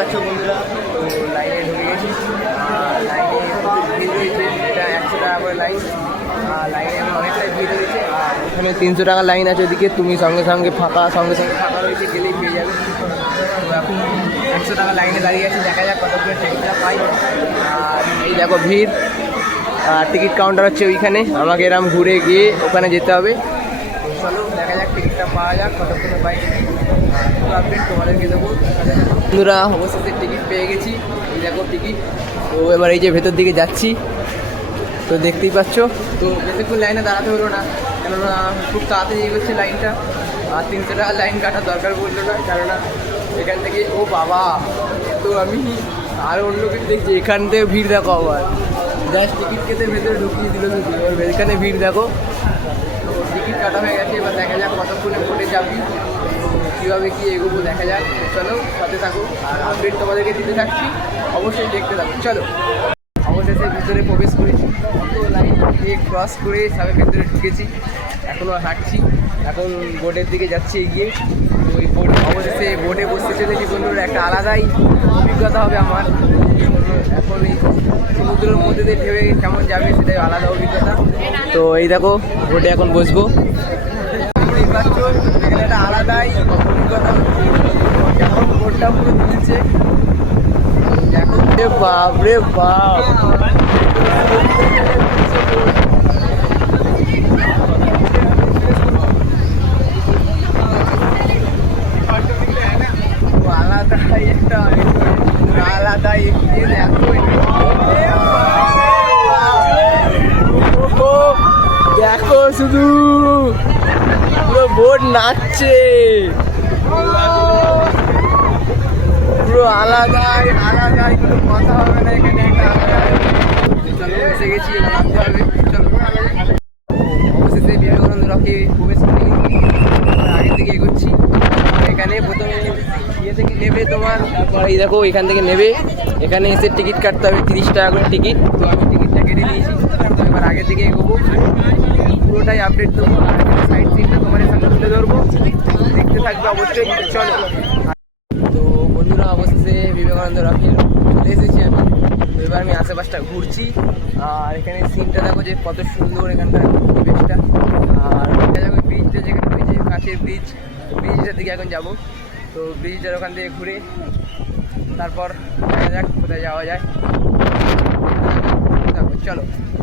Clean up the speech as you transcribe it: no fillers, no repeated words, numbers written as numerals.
পাচ্ছ বন্ধুরা, তো লাইনে ঢুকে গেছি। লাইনে ভিড় রয়েছে, এটা 100 টাকা করে লাইন। লাইনে এখন অনেকটাই ভিড় রয়েছে। আর ওখানে 300 টাকা লাইন আছে ওদিকে, তুমি সঙ্গে সঙ্গে ফাঁকা রয়েছে, গেলেই পেয়ে যাবে। তো এখন 100 টাকা লাইনে দাঁড়িয়ে আছে, দেখা যাক কতক্ষণ টিকিটটা পাই। আর এই দেখো ভিড়, আর টিকিট কাউন্টার হচ্ছে ওইখানে, আমাকে এরম ঘুরে গিয়ে ওখানে যেতে হবে। চলো দেখা যাক টিকিটটা পাওয়া যাক, কতক্ষণে পাই পুরো আপডেট তোমাদেরকে দেবো। বন্ধুরা অবশেষে টিকিট পেয়ে গেছি, এই দেখো টিকিট। তো এবার এই যে ভেতর দিকে যাচ্ছি, তো দেখতেই পাচ্ছ। তো বেশিক্ষণ লাইনে দাঁড়াতে হলো না, কেননা খুব তাড়াতাড়ি এগোচ্ছে লাইনটা। আর 300 টাকা লাইন কাটার দরকার পড়লো না, কেননা এখান থেকে ও বাবা, তো আমি আর অন্য কিছু দেখছি, এখান থেকে ভিড় দেখো আবার, জাস্ট টিকিট কেটে ভেতরে ঢুকিয়ে দিল শুধু। এবার এখানে ভিড় দেখো। তো টিকিট কাটা হয়ে গেছে, এবার দেখা যাক কতক্ষণে ভোটে যাবি, কীভাবে কী এগোবো দেখা যাক। চলো সাথে থাকো, আর আপডেট তোমাদেরকে দিতে থাকছি, অবশ্যই দেখতে থাকো। চলো অবশেষে ভিতরে প্রবেশ করেছি, কত লাইন দিয়ে ক্রস করে সবাই ভেতরে ঢুকেছি। এখনও হাঁটছি, এখন বোটের দিকে যাচ্ছি এগিয়ে। তো ওই বোট অবশেষে বোটে বসতে চলেছি বন্ধুরা, একটা আলাদাই অভিজ্ঞতা হবে আমার। এখন এই সমুদ্রের মধ্যে দিয়ে ঢেবে কেমন যাবে সেটাই আলাদা অভিজ্ঞতা। তো এই দেখো বোটে এখন বসবো, এখানে একটা আলাদাই অভিজ্ঞতা। এখন বোটটা পুরো তুলছে, বাপ রে বাপ, আলাদাই একটা আলাদাই দেখো শুধু পুরো বোট নাচছে, পুরো আলাদাই কোনো কথা হবে না এখানে, একটা আলাদাই। চলো এসে গেছি, নামতে হবে। চলো অবশেষে বিবেকানন্দ রকে প্রবেশ করে আগের দিকে এগোচ্ছি। এখানে প্রথমে ইয়ে থেকে নেবে তোমার, তারপর এই দেখো এখান থেকে নেবে, এখানে এসে টিকিট কাটতে হবে, 30 টাকা করে টিকিট। তো আমি টিকিটটা কেটে নিয়েছি, তো এবার আগের দিকে এগোবো, পুরোটাই আপডেট দেবো। আর সাইড সিনটা তোমাদের সামনে তুলে ধরবো, দেখতে থাকবে অবশ্যই। চলো। তো বন্ধুরা অবশেষে বিবেকানন্দ রকে চলে এসেছি আমি। তো এবার আমি আশেপাশটা ঘুরছি, আর এখানে সিনটা দেখো যে কত সুন্দর এখানকার পরিবেশটা। আর দেখা যাবে ব্রিজটা যেখানে রয়েছে, কাছের ব্রিজটার দিকে এখন যাব। তো ব্রিজটার ওখান থেকে ঘুরে তারপর দেখা যাক কোথায় যাওয়া যায়। চলো।